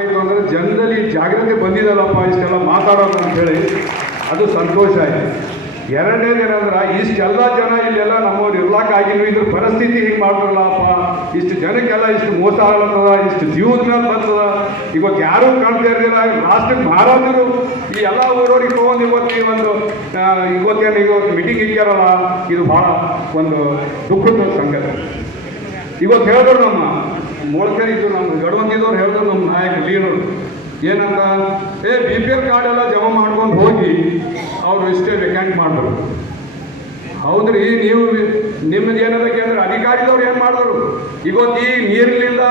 ಅಂದರೆ ಜನರಲ್ಲಿ ಜಾಗೃತಿ ಬಂದಿದಲ್ಲಪ್ಪ ಇಷ್ಟೆಲ್ಲ ಮಾತಾಡೋದು ಅಂತೇಳಿ ಅದು ಸಂತೋಷ ಆಯಿತು. ಎರಡನೇದೇನಂದ್ರೆ ಇಷ್ಟೆಲ್ಲ ಜನ ಇಲ್ಲೆಲ್ಲ ನಮ್ಮವ್ರು ಇರ್ಲಾಕಾಗಿಲ್ಲ, ಇದ್ರ ಪರಿಸ್ಥಿತಿ ಹಿಂಗೆ ಮಾಡ್ತಾರಲ್ಲಪ್ಪ, ಇಷ್ಟು ಜನಕ್ಕೆಲ್ಲ ಇಷ್ಟು ಮೋಸ ಆಗ್ಲತ್ತದ, ಇಷ್ಟು ಜೀವದ ಮೇಲೆ ಬರ್ತದ, ಇವತ್ತು ಯಾರೂ ಕಾಣ್ತಾ ಇರಲಿಲ್ಲ. ಲಾಸ್ಟಿಗೆ ಮಹಾರಾಜರು ಈ ಎಲ್ಲ ಊರವ್ರಿಗೆ ತೊಗೊಂಡು ಇವತ್ತು ಮೀಟಿಂಗ್ ಇಕ್ಕಾರಲ್ಲ, ಇದು ಭಾಳ ಒಂದು ದುಃಖದ ಸಂಗತಿ. ಇವತ್ತು ಹೇಳಿದ್ರು ನಮ್ಮ ಮೋಳ್ಕರ್ ಇದ್ದು ನಮ್ಮ ಗಡವಂದಿದವ್ರು ಹೇಳಿದ್ರು ನಮ್ಮ ನಾಯಕ ಲೀಡರು ಏನಂತ, BPL ಕಾರ್ಡ್ ಎಲ್ಲ ಜಮಾ ಮಾಡ್ಕೊಂಡು ಹೋಗಿ ಅವರು ಇಷ್ಟೇ ವೆಕ್ಯಾಂಟ್ ಮಾಡಿದ್ರು. ಹೌದ್ರಿ, ನೀವು ನಿಮ್ಮದು ಏನದಕ್ಕೆ ಅಂದ್ರೆ ಅಧಿಕಾರಿದವ್ರು ಏನು ಮಾಡಿದ್ರು, ಇವತ್ತು ಈ ನೀರಿನಿಂದ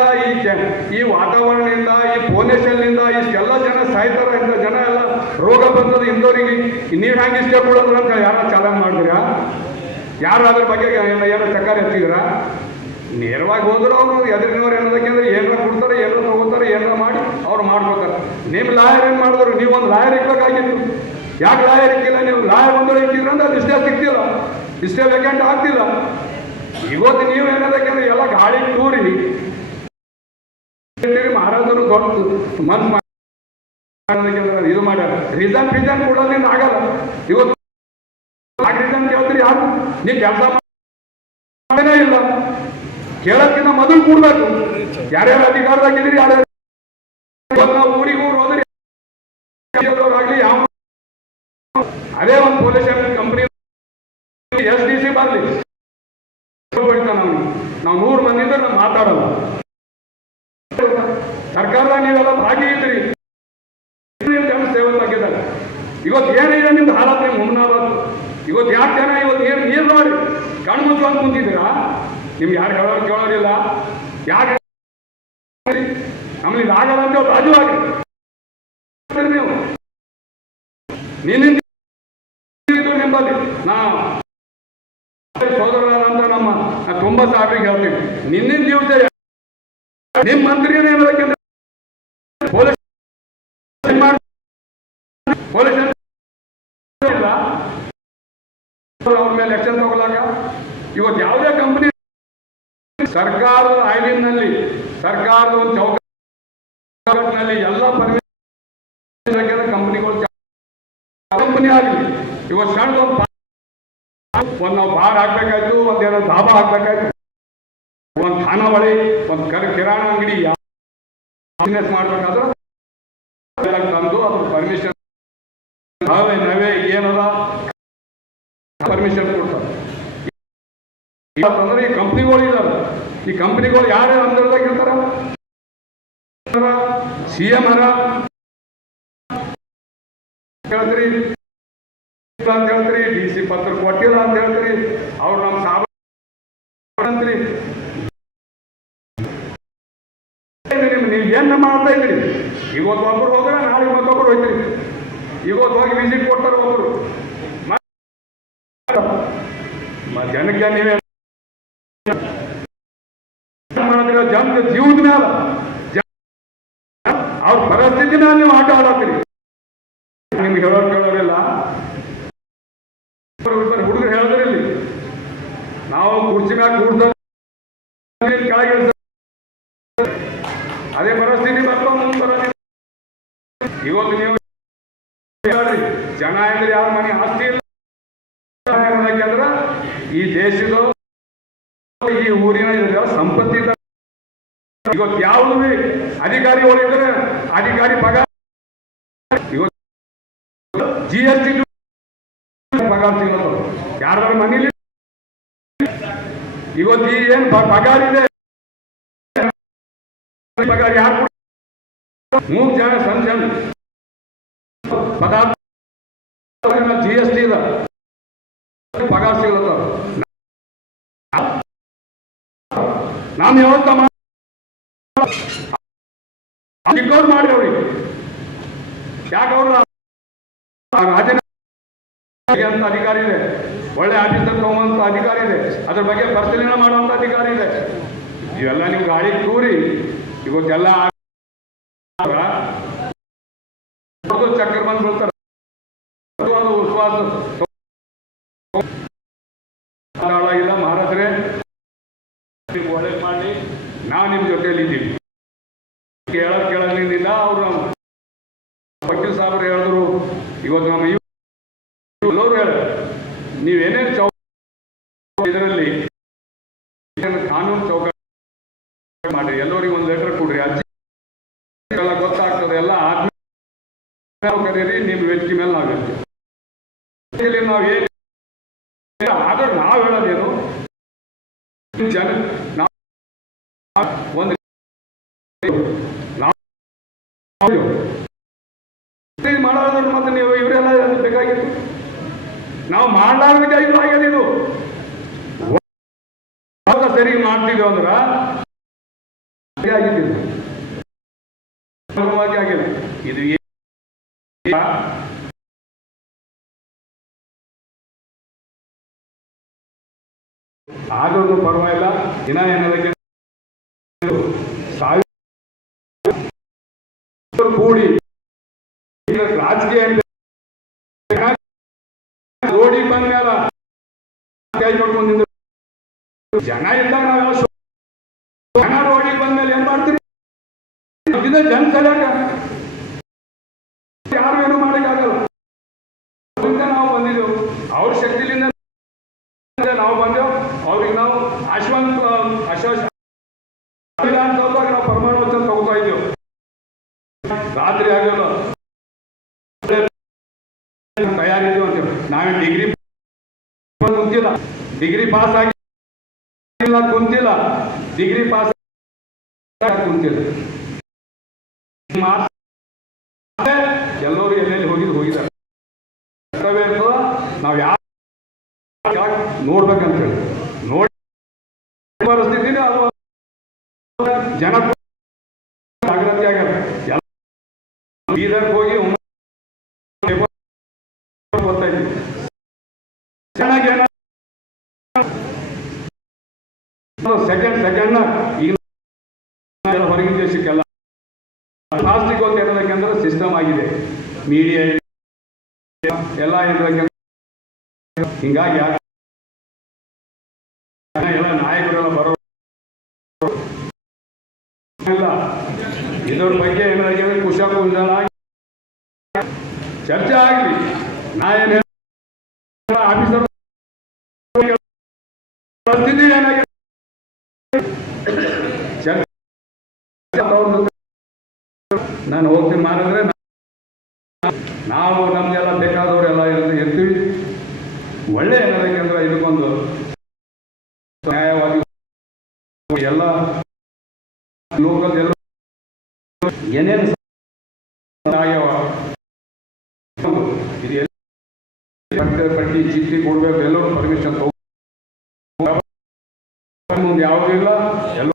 ಈ ವಾತಾವರಣದಿಂದ ಈ ಪೊಲ್ಯೂಷನ್ನಿಂದ ಇಷ್ಟೆಲ್ಲ ಜನ ಸಾಯ್ತಾರ, ಇಂಥ ಜನ ಎಲ್ಲ ರೋಗ ಬಂದದ, ಇಂಥವ್ರಿಗೆ ನೀರು ಹಂಗೆ ಇಷ್ಟೇ ಕೊಡೋದ್ರ ಅಂತ ಯಾರು ಚಾಲನೆ ಮಾಡಿದ್ರಾ? ಯಾರು ಅದ್ರ ಬಗ್ಗೆ ಏನೋ ಚಕ್ಕಾರ ಎತ್ತಿದ್ರ? ನೇರವಾಗಿ ಹೋದ್ರು ಅವರು ಎದುರಿನವ್ರು ಏನದಕ್ಕೆ ಅಂದ್ರೆ ಏನಾರ ಕೊಡ್ತಾರೆ, ಏನಾರ ತಗೋತಾರೆ, ಏನಾರ ಮಾಡಿ ಅವ್ರು ಮಾಡ್ಕೋತಾರೆ. ನಿಮ್ಮ ಲಾಯರ್ ಏನು ಮಾಡಿದ್ರು? ನೀವು ಒಂದು ಲಾಯರ್ ಇಕ್ಬೇಕಾಗಿತ್ತು. ಯಾಕೆ ಲಾಯರ್ ಇಕ್ಕಿಲ್ಲ? ನೀವು ಲಾಯರ್ ಒಂದೊಡೆ ಇಕ್ಕಿದ್ರಂದ್ರೆ ಅದು ಇಷ್ಟೇ ಸಿಗ್ತಿಲ್ಲ, ಇಷ್ಟೇ ವೇಕೆಂಟ್ ಆಗ್ತಿಲ್ಲ. ಇವತ್ತು ನೀವು ಏನದಕ್ಕೆ ಅಂದ್ರೆ ಎಲ್ಲ ಗಾಳಿ ಟೂರಿ ಮಹಾರಾಜರು ದೊಡ್ಡ ಮನ್ಸು ಇದು ಮಾಡ್ಯಾರ. ರೀಸನ್ ಕೊಡೋದ್ರಿಂದ ಆಗಲ್ಲ. ಇವತ್ತು ರೀಸನ್ ಕೇಳ್ತೀರಿ, ಯಾರು ನೀವು ಕೆಲಸ ಮಾಡೇ ಇಲ್ಲ, ಕೇಳೋಕ್ಕಿಂತ ಮೊದಲು ಕೂಡಬೇಕು. ಯಾರ್ಯಾರು ಅಧಿಕಾರದಾಗಿದ್ದೀರಿ, ಯಾರ್ಯಾರು ನಾವು ಊರಿಗೆ ಹೋದ್ರಿ ಆಗಲಿ, ಯಾವ ಅದೇ ಒಂದು ಪೊಲೀಸ್ ಕಂಪ್ನಿ SDC ಬರಲಿ, ನಾವು 100 ಮಂದಿ ಇದ್ರೆ ನಾವು ಮಾತಾಡಲ್ಲ. ಸರ್ಕಾರದ ನೀವೆಲ್ಲ ಭಾಗಿ ಇದ್ರಿ, ಜನ ಸೇವೆ ತಗ್ಗಿದ್ದಾರೆ. ಇವತ್ತು ಏನಿದೆ ನಿಮ್ದು ಹಾಲತ್ ನೀವು ಮುಮ್ನಾಬಾರ್ದು. ಇವತ್ತು ಯಾಕೆ ಜನ ಇವತ್ತು ನೀರು ನೋಡಿ ಕಣ್ಣು ಮುಚ್ಕೊಂಡು ಕುಂತಿದ್ದೀರಾ? ನಿಮ್ಗೆ ಯಾರು ಕೇಳೋರಿಲ್ಲ. ಯಾಕೆ ನಮ್ಗೆ ಆಗಲ್ಲ ಅಂತ ರಾಜು ಆಗಿ ನೀವು ನಿನ್ನಿಂದ ನಿಂಬಲ್ಲಿ ನಾ ಸೋದರರಾದಂತ ನಮ್ಮ ತುಂಬ ಸಾರಿಗೆ ಹೇಳ್ತೀವಿ, ನಿನ್ನಿಂದ ದಿವಸ ನಿಮ್ಮ ಮಂತ್ರಿಯನ್ನು ಏನಾದ್ರೆ ಪೊಲೀಸ್ ಅವ್ರ ಮೇಲೆ ಆಕ್ಷನ್ ತಗೊಳ್ಳಾಕ ಇವತ್ತು ಯಾವುದೇ ಕಂಪನಿ ಸರ್ಕಾರದ ಐಲಿನಲ್ಲಿ ಸರ್ಕಾರದ ಒಂದು ಚೌಕಟ್ಟಿನಲ್ಲಿ ಎಲ್ಲ ಪರ್ಮಿಷನ್ ಕಂಪನಿ ಆಗಲಿ. ಇವತ್ತು ಸಣ್ಣ ಒಂದು ನಾವು ಬಾರ್ ಹಾಕ್ಬೇಕಾಯ್ತು, ಒಂದೇನೋ ಧಾಬಾ ಹಾಕ್ಬೇಕಾಯ್ತು, ಒಂದು ಖಾನಾವಳಿ, ಒಂದು ಕಿರಾಣ ಅಂಗಡಿ ಬಿಸ್ನೆಸ್ ಮಾಡ್ಬೇಕಾದ್ರೆ ತಂದು ಅದ್ರ ಪರ್ಮಿಷನ್ ನವೇ ಏನದ ಪರ್ಮಿಷನ್ ಕೊಡ್ತಾರೆ. ಅಂದ್ರೆ ಈ ಕಂಪ್ನಿಗಳು ಇದಾವೆ, ಈ ಕಂಪ್ನಿಗಳು ಯಾರು ಅಂದರ್ದಾಗ ಇರ್ತಾರ? CM ಹರ ಹೇಳ್ತೀರಿ ಅಂತ ಹೇಳ್ತೀರಿ, DC ಪತ್ರ ಕೊಟ್ಟಿಲ್ಲ ಅಂತ ಹೇಳ್ತೀರಿ, ಅವ್ರು ನಮ್ಮ ಸಾಬಂತ್ರಿ ನೀವು ಏನ್ ಮಾಡ್ತಾ ಇದ್ರಿ? ಇವತ್ತು ಒಬ್ಬರು ಹೋದ್ರೆ ನಾಳೆ ಮತ್ತೊಬ್ಬರು ಹೋಗ್ತೀರಿ. ಇವತ್ತು ಹೋಗಿ ವಿಸಿಟ್ ಕೊಡ್ತಾರೆ ಒಬ್ಬರು, ಜನಕ್ಕೆ ನೀವೇ ಜನ ಜೀವದ ಮೇಲೆ ಅವ್ರ ಪರಿಸ್ಥಿತಿನ ನೀವು ಆಟ ಆಡತ್ತೀರಿ. ನಿಮ್ಗೆ ಕೇಳೋರಿಲ್ಲ. ಹುಡುಗರು ಹೇಳಿದ್ರಿ, ಇಲ್ಲಿ ನಾವು ಕುರ್ಚಿ ಮ್ಯಾಗ ಕೂಡ್ಸ ಕೆಳಗೆ ಅದೇ ಪರಿಸ್ಥಿತಿ ಬರ್ತಾವ, ಮುಂದೆ ಬರೋದಿಲ್ಲ. ಇವತ್ತು ನೀವು ಜನ ಅಂದ್ರೆ ಯಾರ ಮನೆ ಆಸ್ತಿ ಇಲ್ಲ ಯಾಕಂದ್ರೆ ಈ ದೇಶದ ಈ ಊರಿನ ಸಂಪತ್ತಿ. ಇವತ್ತು ಯಾವುದು ಅಧಿಕಾರಿ ಹೋಗಿದ್ರೆ ಅಧಿಕಾರಿ ಪಗಾರ, ಇವತ್ತು GST ಪಗಾರ ಸಿಗಲ್ಲ ಯಾರ ಮನೇಲಿ. ಇವತ್ತು ಈ ಏನ್ ಪಗಾರ ಇದೆ, ಪಗಾರ ಯಾರು 3 ಜನ ಸಂಜನ್ ಪದಾರ್ಥ GST ಇದೆ, ಪಗಾರ ಸಿಗಲ್ಲ. ನಾನು ಯಾವತ್ತ ಮಾಡಿ ಅವ್ರಿಗೆ ಯಾಕೆ ಅವ್ರ ರಾಜೀನಾಮೆ ಅಧಿಕಾರಿ ಇದೆ, ಒಳ್ಳೆ ಆಫೀಸರ್ ತಗೊಂಬಂತ ಅಧಿಕಾರಿ ಇದೆ, ಅದ್ರ ಬಗ್ಗೆ ಪರಿಶೀಲನೆ ಮಾಡುವಂತ ಅಧಿಕಾರಿ ಇದೆ. ಇವೆಲ್ಲ ನೀವು ಗಾಳಿ ಕೂರಿ ಇವತ್ತೆಲ್ಲ ಚಕ್ರ ಬಂದು ಬೀಳ್ತಾರೆ. ವಿಶ್ವಾಸ ಇಲ್ಲ ಮಹಾರಾಜರೇ, ಒಳ್ಳೇದು ಮಾಡಿ ನಾವು ನಿಮ್ಮ ಜೊತೆಯಲ್ಲಿ ಇದ್ದೀವಿ. ಕೇಳೋದ್ರಿಂದ ನೀವೇನೇನು ಚೌಕ ಇದರಲ್ಲಿ ಕಾನೂನು ಚೌಕ ಮಾಡಿ ಎಲ್ಲರಿಗೂ ಒಂದು ಲೆಟರ್ ಕೊಡ್ರಿ, ಅರ್ಜಿ ಎಲ್ಲ ಗೊತ್ತಾಗ್ತದೆ, ಎಲ್ಲ ಆದ್ಮೇಲೆ ಕರೀರಿ, ನಿಮ್ಮ ವೆಚ್ಚ ಮೇಲೆ ನಾವಿರ್ತೀವಿ. ನಾವು ಏನು ಆದ್ರೆ ನಾವು ಹೇಳೋದೇನು, ಜನ ಒಂದು ಮಾಡೋದ್ರ ಮತ್ತೆ ನೀವು ಇವರೆಲ್ಲ ಬೇಕಾಗಿತ್ತು, ನಾವು ಮಾಡಲಾರ್ದಕ್ಕೆ ಇದು ಆಗ್ಯದ. ಇದು ಸರಿ ಮಾಡ್ತೀವಿ ಅಂದ್ರ ಆಗಿದ್ದಿಲ್ಲ, ಆಗಿಲ್ಲ. ಇದು ಆದ್ರೂ ಪರವಾಗಿಲ್ಲ. ದಿನ ಏನದಕ್ಕೆ ಕೂಡಿ ರಾಜಕೀಯ ರೋಡಿ ಬಂದ್ಮೇಲ ಕೈ ಮಾಡ್ಕೊಂಡಿದ್ದು ಜನ ಇದ್ದಾಗ ನಾವು ಜನ ರೋಡಿಗೆ ಬಂದ್ಮೇಲೆ ಏನ್ ಮಾಡ್ತೀರಿ? ಜನ ಸಲಕ ಯಾರು ಏನು ಮಾಡಕ್ಕಾಗಲ್ಲ. ನಾವು ಬಂದಿದ್ದೆವು, ಅವ್ರ ಶಕ್ತಿಲಿಂದ ನಾವು ಬಂದೆವು. ಅವ್ರಿಗೆ ನಾವು ವಿಧಾನಸೌಧದಾಗ ನಾವು ಪ್ರಮಾಣ ವಚನ ತಗೋತಾ ಇದ್ದೇವೆ. ರಾತ್ರಿ ಆಗಲ್ಲ ತಯಾರಿದ್ದು ಅಂತೇಳಿ ನಾವೇ ಕುಂತಿಲ್ಲ, ಡಿಗ್ರಿ ಪಾಸ್ ಆಗಿಲ್ಲ ಕುಂತಿಲ್ಲ, ಡಿಗ್ರಿ ಪಾಸ್ ಕುಂತಿಲ್ಲ. ಎಲ್ಲರೂ ಎಲ್ಲೆಲ್ಲಿ ಹೋಗಿದ್ದಾರೆ. ಕರ್ತವ್ಯ ಇರ್ತದ, ನಾವು ಯಾಕೆ ನೋಡ್ಬೇಕಂತೇಳಿ ನೋಡಿ ಪರಿಸ್ಥಿತಿ ಅದು ಜನ ಜಾಗೃತಿ ಆಗ್ಯಾರ. ಬೀದರ್ಗೆ ಹೋಗಿ ಗೊತ್ತಾಯ್ತು ಸೆಕೆಂಡ್ ಈಗ ಹೊರಗಿನ ದೇಶಕ್ಕೆಲ್ಲ ಪ್ಲಾಸ್ಟಿಕ್ ಅಂತ ಇರೋದಕ್ಕೆಂದ್ರೆ ಸಿಸ್ಟಮ್ ಆಗಿದೆ, ಮೀಡಿಯಾ ಎಲ್ಲ ಇರೋದಕ್ಕೆ. ಹಿಂಗಾಗಿ ಎಲ್ಲ ನಾಯಕರೆಲ್ಲ ಬರೋ ಇಲ್ಲ, ಇದ್ರ ಬಗ್ಗೆ ಏನಾಗಿದೆ ಕುಶಾಕುಂಜಲ ಚರ್ಚೆ ಆಗಲಿ. ನಾ ಏನು ಆಫೀಸರ್ ಪರಿಸ್ಥಿತಿ ಏನಾಗಿದೆ ನಾನು ಹೋಗ್ತೀನಿ ಮಾಡಿದ್ರೆ ನಾವು ನಮ್ಗೆಲ್ಲ ಬೇಕಾದವರೆಲ್ಲ ಇರ್ತೀವಿ. ಒಳ್ಳೆ ಏನದಕ್ಕೆಂದ್ರೆ ಇದಕ್ಕೊಂದು ನ್ಯಾಯವಾಗಿ ಎಲ್ಲ ಲೋಕಲ್ ಎಲ್ಲ ಏನೇನು ಇದು ಪಟ್ಟಿ ಚೀಟಿ ಕೊಡ್ಬೇಕು, ಎಲ್ಲರೂ ಪರ್ಮಿಷನ್ ತಗೋ, ಯಾವುದೂ ಇಲ್ಲ. ಎಲ್ಲ